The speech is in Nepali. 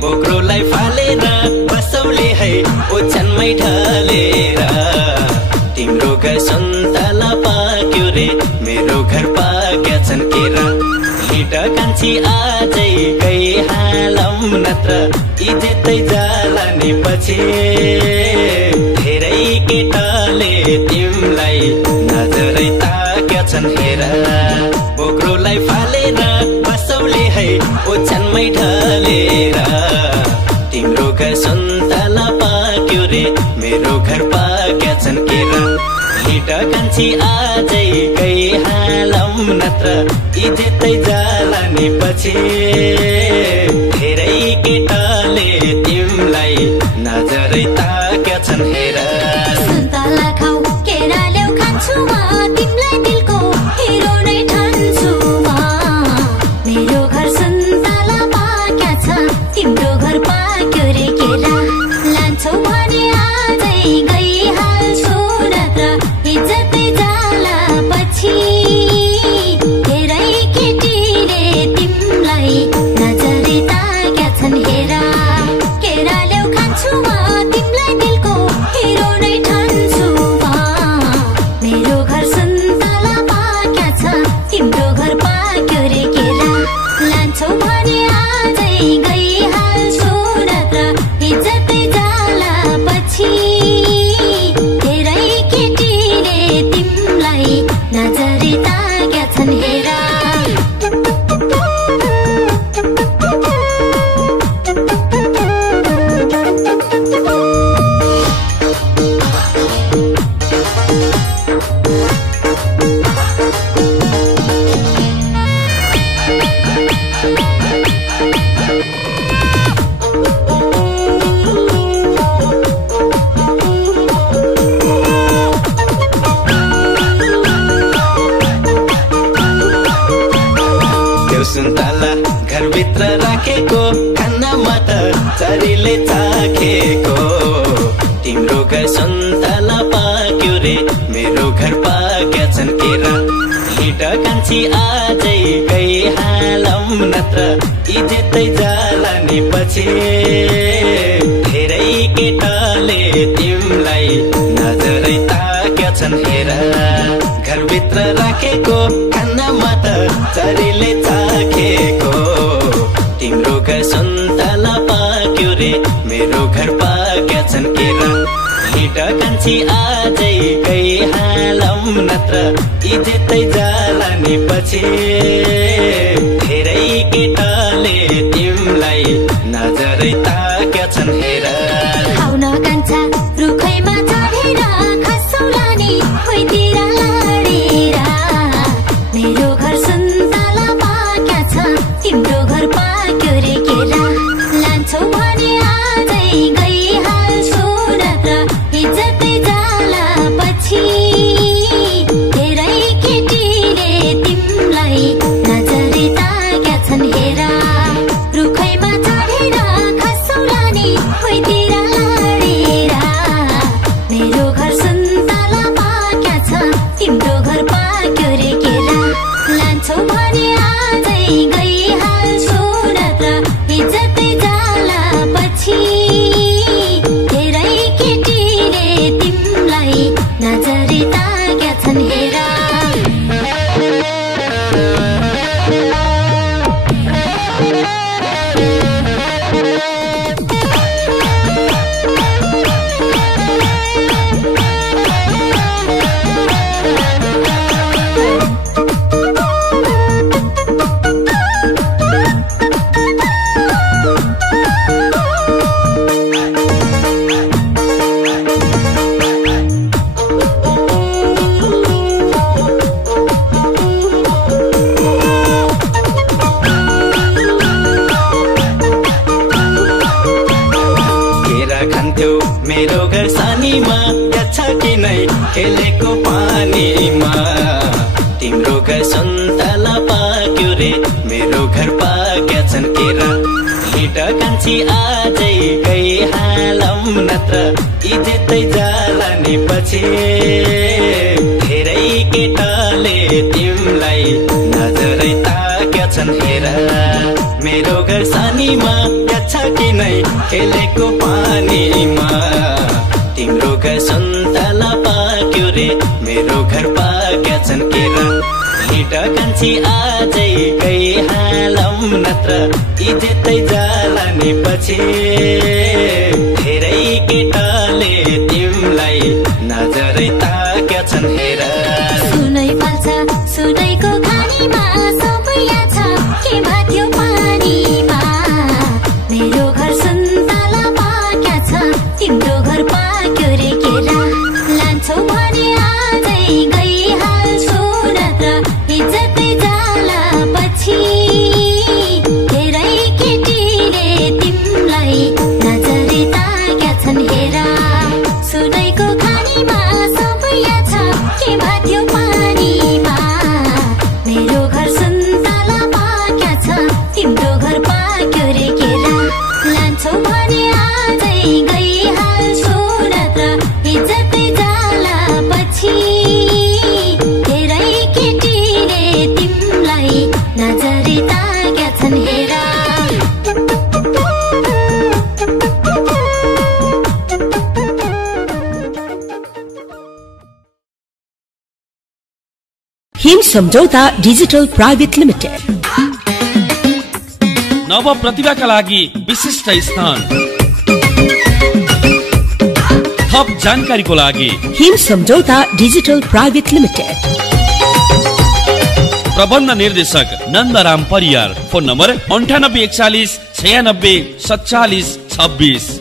बोक्रोलाई फालेर बसौले है ओछ्यानमै ढलेर तिम्रो घर सन्तला पाक्यो रे मेरो घर पाक्या छन् केरा हिट कान्छी आजै गइहालौँ नत्र इज्जतै जाला नि पछि धेरै केटाले तिमलाई नजरै ताक्या छन् हेर बोक्रोलाई फालेर बसौले है ओछ्यानमै ढलेर तिम्रो घर सन्तला पाक्यो रे मेरो घर पाक्या छन् केरा हिट कान्छी आजै गइहालौँ नत्र इज्जतै जाला नि पछि धेरै केटाले तिमलाई नजरै ताक्या छन् हेर सन्तला खाऊ केरा ल्याउ खान्छु म तिमलाई दिलको हिरो नै ठान्छु म मेरो घर सन्तला पाक्या छ तिम्रो घर पाक्यो रे केरा लान्छौ भने आजै गइहाल्छु नत्र इज्जतै जाला पछि धेरै केटीले तिमलाई नजरै ताक्या छन् हेर केरा ल्याउ खान्छु म तिमलाई दिलको हिरो नै ठान्छु म मेरो घर सन्तला पाक्या छ तिम्रो घर पाक्यो रे केरा लान्छौ भने आजै गइहाल्छु नत्र इज्जतै जाला पछि धेरै केटीले तिमलाई नजरै ताक्या छन् हेर सुन्तला घरभित्र राखेको खानामा त चरीले चाखेको तिम्रो घर सन्तला पाक्यो रे मेरो घर पाक्या छन् केरा हिट कान्छी आजै गइहालौँ नत्र इज्जतै जाला नि पछि धेरै केटाले तिमलाई नजरै ताक्या छन् हेर घरभित्र राखेको खानामा त चरीले चाखेको तिम्रो घर सन्तला पाक्यो रे मेरो घर पाक्या छन् केरा हिट कान्छी आजै गइहालौँ नत्र इज्जतै जाला नि पछि धेरै केटाले तिमलाई नजरै ताक्या छन् हेर खाउन कान्छा रुखैमा चढेर खसौला नि भुइँतिर लडेर मेरो घर सन्तला पाक्या छ तिम्रो घर पाक्यो रे केरा लान्छौ भने आजै गइहाल्छु नत्र इज्जतै जाला पछि धेरै केटीले तिमलाई नजरै ताक्या छन् हेर रुखैमा चढेर खसौला सानीमा छ कि नै खेलेको पानीमा तिम्रो घर सुन्तला पाक्यो रे मेरो घर पाक्या छन् केरा हिँड कान्छी आजै गइहालौँ नत्र इज्जतै जाला नि पछि धेरै केटाले तिमलाई नजरै ताक्या छन् हेर मेरो घर सानीमा छ कि नै खेलेको पानीमा तिम्रो घर सुन्तला पाक्यो रे मेरो घर पाक्या छन् केरा हिँड कान्छी आजै गइहालौँ नत्र इज्जतै जाला नि पछि धेरै केटाले तिमलाई नजरै ताक्या छन् हेर सुनै फाल्छ सुनैको खानीमा सबैया छ के भाथ्यो पानीमा मेरो घर सुन्तला पाक्या छ तिम्रो घर पाक्यो रे केरा लान्छौ भने आजै गइहाल्छु नत्र इज्जतै जाला पछि धेरै केटीले तिमलाई नजरै ताक्या छन् हेरा सुनैको खानीमा सबैया छ के भाथ्यो पानीमा मेरो घर सुन्तला पाक्या छ तिम्रो घर पाक्यो रे केरा लान्छौ भने आजै गइहाल्छु नत्र इज्जतै जाला पछि धेरै केटीले तिमलाई नजरै ताक्या छन् हेरा हिम सम्झौता डिजिटल प्राइभेट लिमिटेड नव प्रतिभाका लागि विशिष्ट स्थान थप जानकारीको लागि हिम सम्झौता डिजिटल प्राइभेट लिमिटेड प्रबन्ध निर्देशक नन्दराम परियार फोन नम्बर 9841 96 47 26